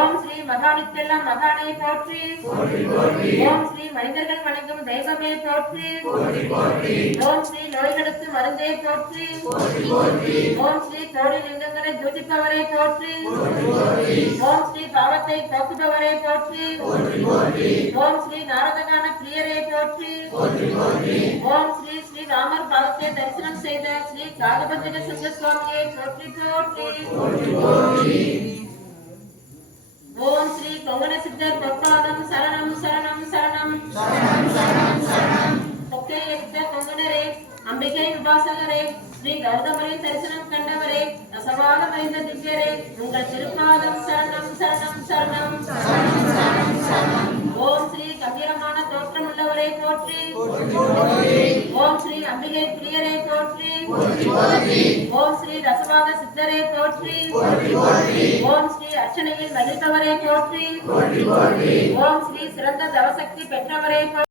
ஓம் ஸ்ரீ மகானித்தெல்லாம் மகானை போற்றி. ஓம் ஸ்ரீ மனிதர்கள் வணங்கும் தெய்வமே போற்றி. ஓம் ஸ்ரீ நோய்களுக்கு மருந்தே போற்றி. ஓம் ஸ்ரீ கோடி லிங்கங்களை பூஜிப்பவரை போற்றி. ஓம் ஸ்ரீ பாவத்தை போக்குபவரை போற்றி. ஓம் ஸ்ரீ நாரதகான பிரியரை போற்றி. ஓம் ஸ்ரீ ஸ்ரீ ராமர் பாதத்தை தரிசனம் செய்த ஸ்ரீ காகபஞ்சக சிங்க சுவாமியை போற்றி போற்றி. ஓம் ஸ்ரீ கொங்கண சித்தர் பொற்பாதம் சரணம் சரணம் சரணம். பொக்கையெடுத்த கொங்கணரே, அம்பிகை உபாசகரே, ஸ்ரீ கௌதமரின் தரிசனம் கண்டவரே, ரசவாக மறைந்த திவ்யரே, உங்கள் திருப்பாதம் சரணம் சரணம் சரணம். ஓம் ஸ்ரீ கம்பீரமான தோற்றம் உள்ளவரை போற்றி. ஓம் ஸ்ரீ அம்பிகை பிரியரை போற்றி. ஓம் ஸ்ரீ ரசவாத சித்தரை போற்றி. ஓம் ஸ்ரீ அர்ச்சனையில் மகிழ்ந்தவரை போற்றி. ஓம் ஸ்ரீ சிறந்த தவசக்தி பெற்றவரை